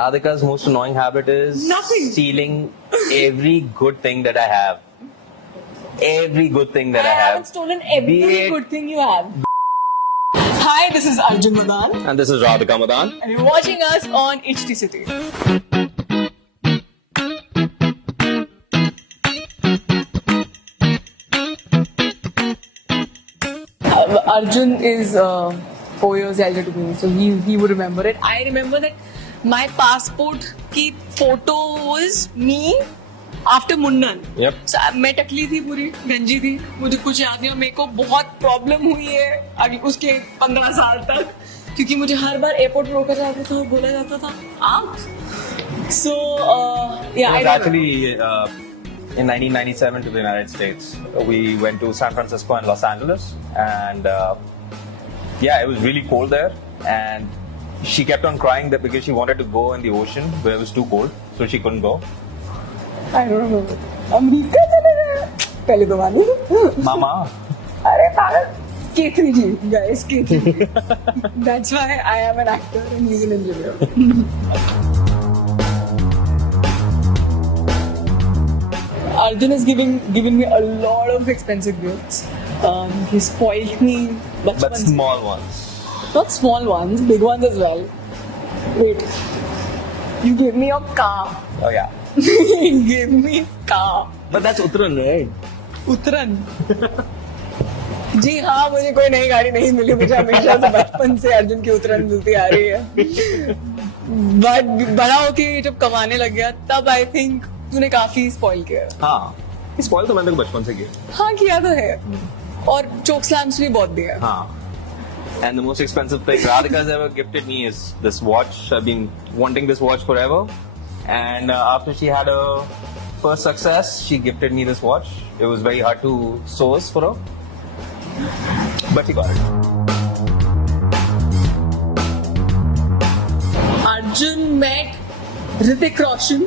Radhika's most annoying habit is Nothing. stealing every good thing that I have. Every good thing that I have. haven't stolen every good thing you have. Hi, this is Arjun Madan. And this is Radhika Madan. And you're watching us on HT City. Arjun is 4 years elder to me, so he would remember it. I remember that my passport की photo was me after मुंडन. Yep. So, मैं टकली थी पूरी, गंजी थी, मुझे कुछ याद नहीं. मेरे को बहुत प्रॉब्लम हुई है अभी उसके 15 साल तक, क्योंकि मुझे हर बार एयरपोर्ट पर रोका जाता था और बोला जाता था आप. So yeah, It was actually in 1997 to the United States. We went to San Francisco and Los Angeles, and yeah, it was really cold there, and she kept on crying that because she wanted to go in the ocean where it was too cold, so she couldn't go. I don't remember. America चले गए पहले तो मालूम. Mama. अरे पागल. K3G guys, K3G. That's why I am an actor and he's an engineer. Arjun has given me a lot of expensive gifts. He spoiled me. But small ones. Not small ones, big ones as well. Wait. You gave me your car. Oh yeah. He gave me car. But that's Uttaran, right? उतरन. जी हाँ, मुझे कोई नई गाड़ी नहीं मिली. मुझे हमेशा से बचपन से अर्जुन की उतरन मिलती आ रही है. बड़ा होके जब कमाने लग गया तब आई थिंक तूने काफी स्पॉइल किया. हाँ. स्पॉइल तो मैंने बचपन से किया. हाँ किया तो है. और चोक स्लैम्स भी बहुत दिया. हाँ. And the most expensive thing Radhika's ever gifted me is this watch. I've been wanting this watch forever. And after she had her first success, she gifted me this watch. It was very hard to source for her, but she got it. Arjun met Hrithik Roshan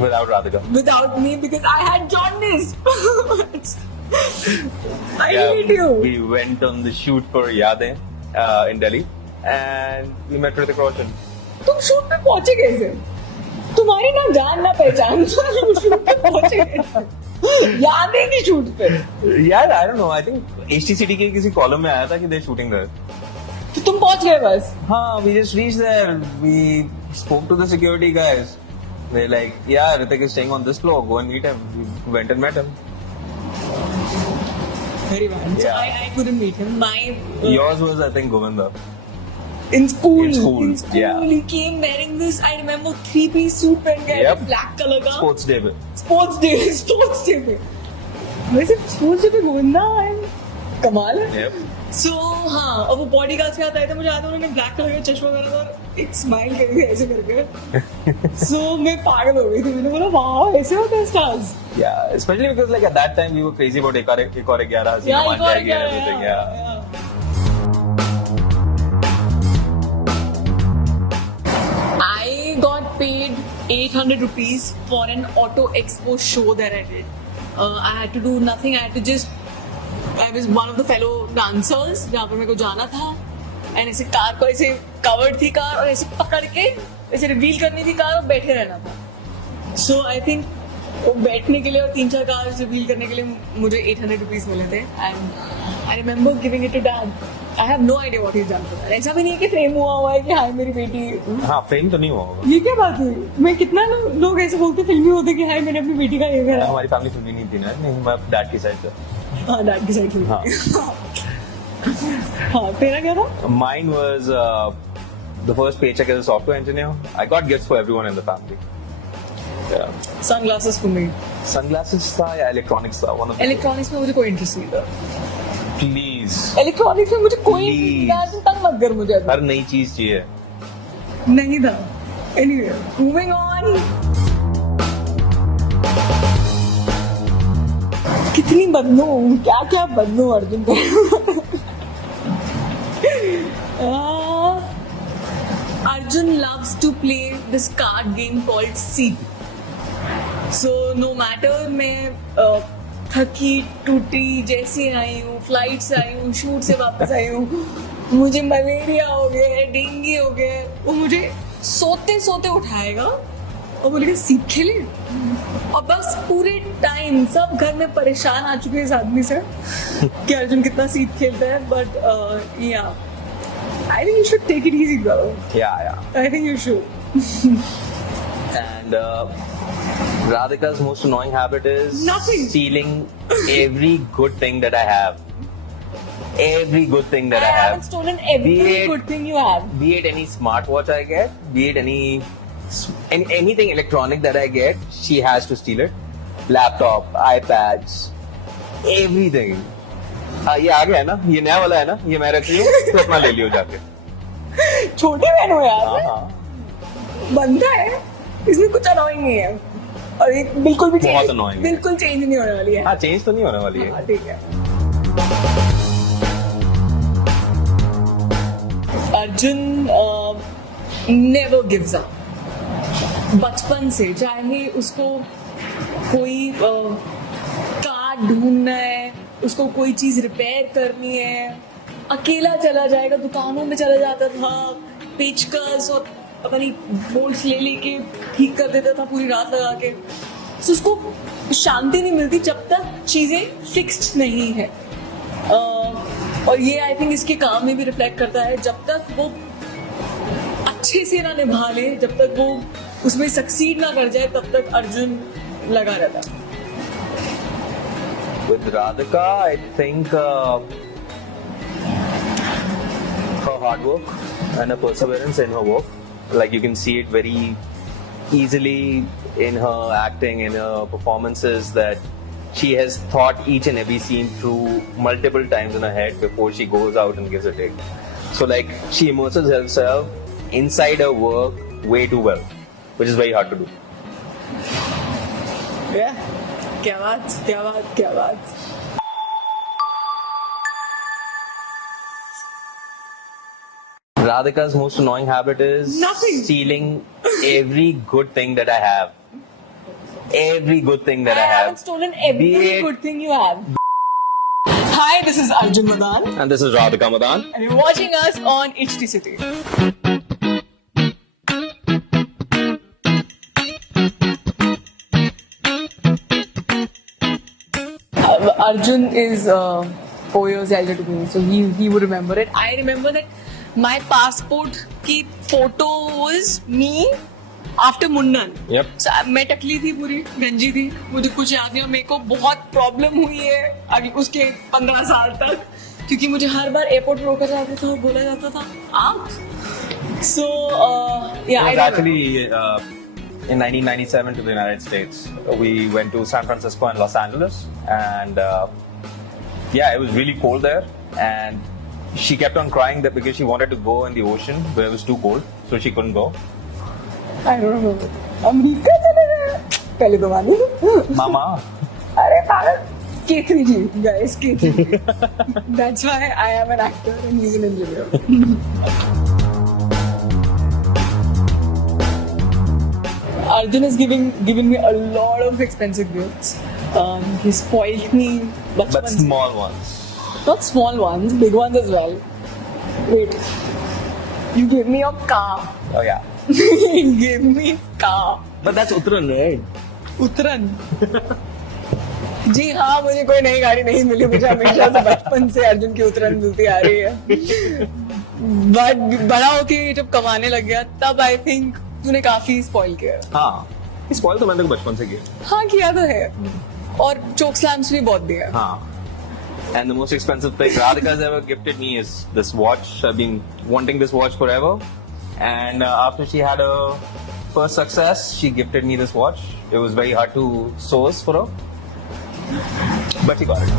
Without Radhika. without me because I had jaundice. I hate you. We went on the shoot for Yadein in Delhi, and we met Hrithik Roshan. तुम shoot पे पहुंचे कैसे? तुम्हारी ना जान ना पहचान shoot पे पहुंचे कैसे? याद है कि शूट पे? Yeah, I don't know. I think HTCT के किसी कॉलम में आया था कि they're shooting there. तो तुम पहुंच गए बस? हाँ, we just reached there. We spoke to the security guys. They're like, yeah, Hrithik is staying on this floor. Go and meet him. We went and met him. Very bad. So Yeah. I couldn't meet him. My Yours was, I think, Govinda. in school. In school, yeah. He came wearing this. I remember 3-piece suit पहन के Yep. black color का. Sports day पे. Sports day पे. वैसे sports day पे गोविंदा है. कमाल है. Yep. So हाँ, अब वो बॉडी गार्ड के साथ आए थे. मुझे याद है उन्होंने ब्लैक कलर का चश्मा पहना था और एक स्माइल करके ऐसे करके. So मैं पागल हो गई थी. मैंने बोला वाह ऐसे होते हैं stars. Yeah, especially because like at that time we were crazy about एक और 11 Hasina Yeah, Maan Jayegi and everything. Yeah. I got paid 800 rupees for an auto expo show that I did. I had to do nothing. I was one of the fellow dancers जहाँ पर मेरे को जाना था. And ऐसे car को ऐसे covered थी कार और ऐसे पकड़ के ऐसे रिवील करनी थी कार और बैठे रहना था. So I think वो बैठने के लिए और 3-4 कार रिवील करने के लिए मुझे 800 rupees मिले थे. And I remember giving it to dad. I have no idea what he's done for that. ऐसा भी नहीं है कि फ्रेम हुआ है कि हाँ मेरी बेटी. हाँ, फ्रेम तो नहीं हुआ होगा. ये क्या बात हुई? मैं कितना लोग ऐसे बोलते फिल्मी होते कि हाय मैंने अपनी बेटी का ये करा. हमारी फैमिली फिल्मी नहीं थी ना. नहीं, मैं डैड की साइड से. हाँ डैड की साइड से. हाँ. हाँ तेरा क्या था? Mine was the first paycheck as a software engineer. I got gifts for everyone in the family. Yeah. Sunglasses for me. Sunglasses था या electronics था? One of the Electronics में मुझे कोई इंटरेस्ट नहीं था. Please. Electronics में मुझे कोई Please. तंग मत कर मुझे. हर नई चीज चाहिए. नहीं था. Anyway, moving on. कितनी बदलू क्या बदलू अर्जुन को. Arjun loves to play this card game called Seep. So no matter मैं थकी टूटी जैसी आई हूँ, फ्लाइट से आई हूँ, शूट से वापस आई हूँ, मुझे मलेरिया हो गया है, डेंगू हो गया है, वो मुझे सोते सोते उठाएगा और बोलेगा सीख खेले। और बस पूरे टाइम सब घर में परेशान आ चुके हैं इस आदमी से कि अर्जुन कितना सीख खेलता है। But yeah I think you should take it easy bro. Yeah. I think you should. And Radhika's most annoying habit is Nothing. stealing every good thing that I have. Every good thing that I have. haven't stolen every Be it- good thing you have. Be it any smartwatch I get, be it anything electronic that I get, she has to steal it. Laptop, iPads, everything. ये आ गया है ना, ये नया वाला है ना, ये मैं रख रही हूँ, तो अपना ले लियो जाके। छोटी बहन हो यार, हाँ। बनता है, इसमें कुछ अनोइंग नहीं है और ये बिल्कुल भी बहुत change- annoying है। बिल्कुल चेंज नहीं होने वाली है। हाँ, चेंज तो नहीं होने वाली है। हाँ, ठीक है। Arjun never gives up. बचपन से चाहे उसको कोई कार ढूंढना है, उसको कोई चीज रिपेयर करनी है, अकेला चला जाएगा, दुकानों में चला जाता था, पेचकस और पता नहीं बोल्ट्स ले लेके ठीक कर देता था पूरी रात लगा के। तो उसको शांति नहीं मिलती जब तक चीजें फिक्स्ड नहीं है। और ये आई थिंक इसके काम में भी रिफ्लेक्ट करता है। जब तक वो अच्छे से ना निभा ले, जब तक वो उसमें सक्सीड ना कर जाए, तब तक अर्जुन लगा रहता है। With Radhika, I think her hard work and her perseverance in her work, like you can see it very easily in her acting, in her performances, that she has thought each and every scene through multiple times in her head before she goes out and gives a take. So like she immerses herself inside her work way too well, which is very hard to do. Yeah. क्या बात, क्या बात, क्या बात। Radhika's most annoying habit is Nothing. stealing every good thing that I have. Every good thing that I have. haven't stolen every Be it- good thing you have. Hi, this is Arjun Madan And this is Radhika Madan. and you're watching us on HT City. Arjun is 4 years elder to me, so he would remember it. I remember that my passport की photo was me after मुन्नन। Yep. So, मैं टकली थी, पूरी गंजी थी, मुझे कुछ याद नहीं। मेरे को बहुत प्रॉब्लम हुई है अभी उसके 15 साल तक, क्योंकि मुझे हर बार एयरपोर्ट रोका जाता था और बोला जाता था आप। So yeah, It was I actually in 1997 to the United States. We went to San Francisco and Los Angeles, and yeah, it was really cold there. And she kept on crying that because she wanted to go in the ocean, but it was too cold, so she couldn't go. I don't remember. America चले गए पहले तो मालूम। Mama. अरे पागल, K3G guys, K3G. That's why I am an actor and he's an engineer. Arjun has given me a lot of expensive gifts. He spoiled me. But small ones. Not small ones, big ones as well. Wait, you gave me a car. Oh yeah. He gave me a car. But that's Uttaran, right? उत्तरन। जी हाँ, मुझे कोई नई गाड़ी नहीं मिली, मुझे हमेशा से बचपन से अर्जुन की उत्तरन मिलती आ रही है। बट बड़ा होके जब कमाने लग गया, तब आई थिंक तूने काफी स्पॉइल किया। हाँ, स्पॉइल तो मैंने तो बचपन से किया। हाँ, किया तो है, और चोक स्लैम्स भी बहुत दिया। हाँ. And the most expensive thing Radhika's ever gifted me is this watch. I've been wanting this watch forever. And after she had her first success, she gifted me this watch. It was very hard to source for her, but she got it.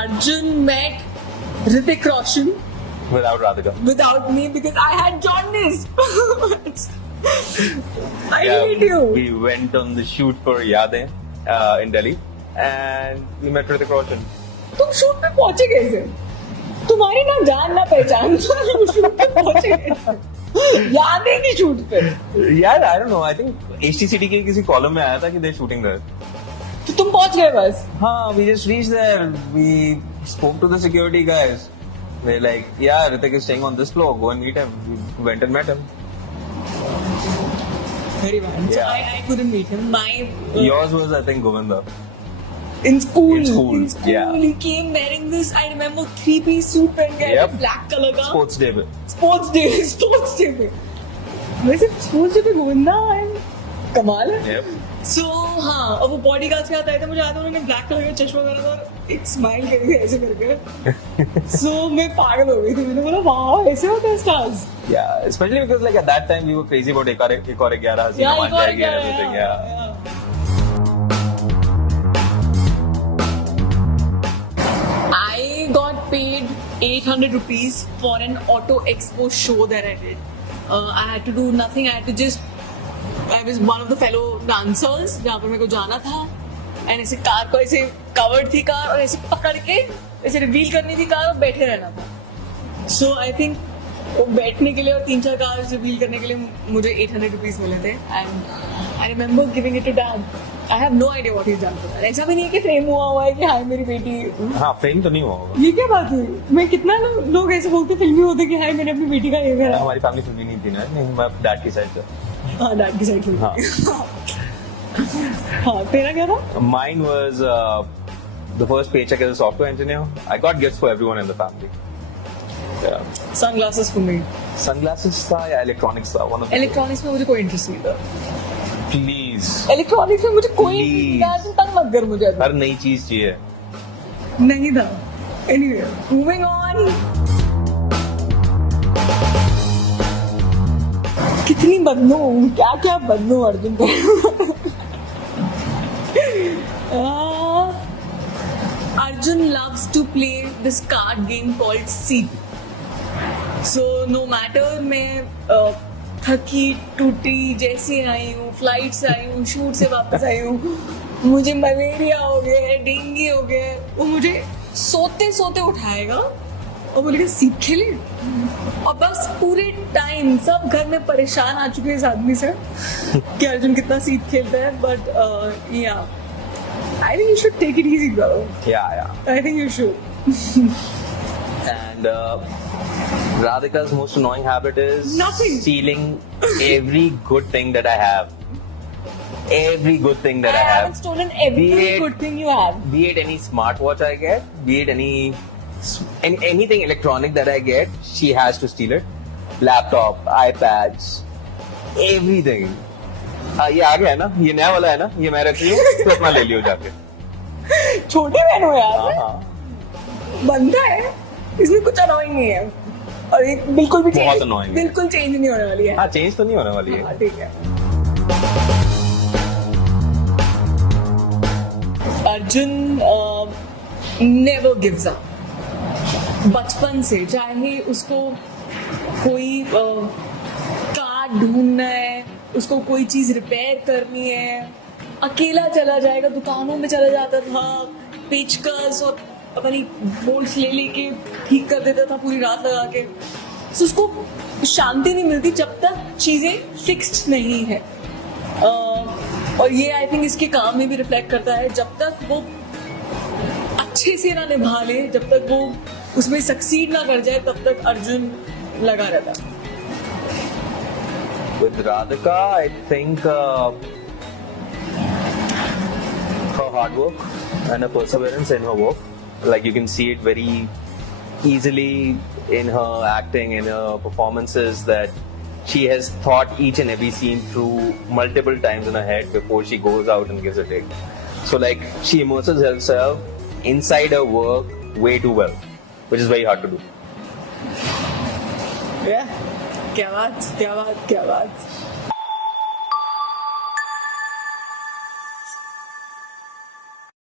Arjun met Hrithik Roshan Without Radhika. without me because I had jaundice. I hate you. We went on the shoot for Yadein in Delhi, and we met Hrithik Roshan. तुम shoot पे पहुंचे कैसे? तुम्हारी ना जान ना पहचान, तुम शूट पे पहुंचे कैसे? याद है कि शूट पे? Yeah, I don't know. I think HTCT के किसी कॉलम में आया था कि they're shooting there. तो तुम पहुंच गए बस? हाँ, we just reached there. We spoke to the security guys. They're like, yeah, Ritik is staying on this floor. Go and meet him. We went and met him. Very bad. So Yeah. I couldn't meet him. My Yours was, I think, Govinda. in school. In school, yeah. He came wearing this. I remember 3-piece suit पहन के Yep. black color का. Sports day पे. Sports day पे. वैसे sports day पे गोविंदा है. कमाल है. Yep. So हाँ, और वो बॉडी गार्ड के हाथ आए थे, मुझे याद है उन्होंने ब्लैक कलर का चश्मा पहना था और एक स्माइल करी थी ऐसे करके. So मैं पागल हो गई थी. मैंने बोला वाह ऐसे होते हैं stars. Yeah, especially because like at that time we were crazy about Ek Aur 11, Hasina Yeah, Maan Jayegi and everything. Yeah. I got paid 800 rupees for an auto expo show that I did. I had to do nothing. I was one of the fellow dancers जहाँ पर मेरे को जाना था. And ऐसे car को ऐसे covered थी कार और ऐसे पकड़ के ऐसे रिवील करनी थी कार और बैठे रहना था. So I think वो बैठने के लिए और 3-4 कार रिवील करने के लिए मुझे 800 rupees मिले थे. And I remember giving it to dad. I have no idea what he's done for that. ऐसा भी नहीं है कि फ्रेम हुआ है कि हाँ मेरी बेटी. हाँ, फ्रेम तो नहीं हुआ होगा. ये क्या बात हुई? मैं कितना लोग ऐसे बोलते फिल्मी होते कि हाय मैंने अपनी बेटी का ये करा. हमारी फैमिली फिल्मी नहीं थी ना. नहीं, मैं डैड की साइड से. हाँ डैड की साइड से. हाँ. हाँ तेरा क्या था? Mine was the first paycheck as a software engineer. I got gifts for everyone in the family. Yeah. Sunglasses for me. Sunglasses था या electronics था? One of the Electronics में मुझे कोई इंटरेस्ट नहीं था. Please. Electronics में मुझे कोई Please. इंटरेस्ट तंग मत कर मुझे. हर नई चीज चाहिए. नहीं था. Anyway, moving on. कितनी बदलूं? क्या बदलूं अर्जुन को? Arjun loves to play this card game called Seep. So no matter मैं थकी टूटी जैसी आई हूँ, फ्लाइट से आई हूँ, शूट से वापस आई हूँ, मुझे मलेरिया हो गया है, डेंगू हो गया है, वो मुझे सोते सोते उठाएगा और बोलेगा सीप खेले. और बस पूरे टाइम सब घर में परेशान आ चुके हैं इस आदमी से कि अर्जुन कितना सीप खेलता है. बट या I think you should take it easy, bro. Yeah. I think you should. And Radhika's most annoying habit is Nothing. stealing every good thing that I have. Every good thing that I have. haven't stolen every Be it- good thing you have. Be it any smartwatch I get, be it anything electronic that I get, she has to steal it. Laptop, iPads, everything. ये आ गया है ना, ये नया वाला है ना, ये मैं रख रही हूँ, तो अपना ले लियो जाके. छोटी बहन हो यार. हाँ. बंदा है, इसमें कुछ अनोइंग नहीं है और ये बिल्कुल भी बहुत change- annoying है. बिल्कुल चेंज नहीं होने वाली है. हाँ, चेंज तो नहीं होने वाली है. हाँ, ठीक है. Arjun never gives up. बचपन से चाहे उसको कोई कार ढूंढना है, उसको कोई चीज रिपेयर करनी है, अकेला चला जाएगा, दुकानों में चला जाता था, पेचकस और अपनी बोल्ट्स ले लेके ठीक कर देता था पूरी रात लगा के. So, उसको शांति नहीं मिलती जब तक चीजें फिक्स्ड नहीं है. और ये आई थिंक इसके काम में भी रिफ्लेक्ट करता है. जब तक वो अच्छे से ना निभा ले, जब तक वो उसमें सक्सीड ना कर जाए, तब तक अर्जुन लगा रहता है. With Radhika, I think her hard work and her perseverance in her work, like you can see it very easily in her acting, in her performances, that she has thought each and every scene through multiple times in her head before she goes out and gives a take. So like she immerses herself inside her work way too well, which is very hard to do. क्या बात.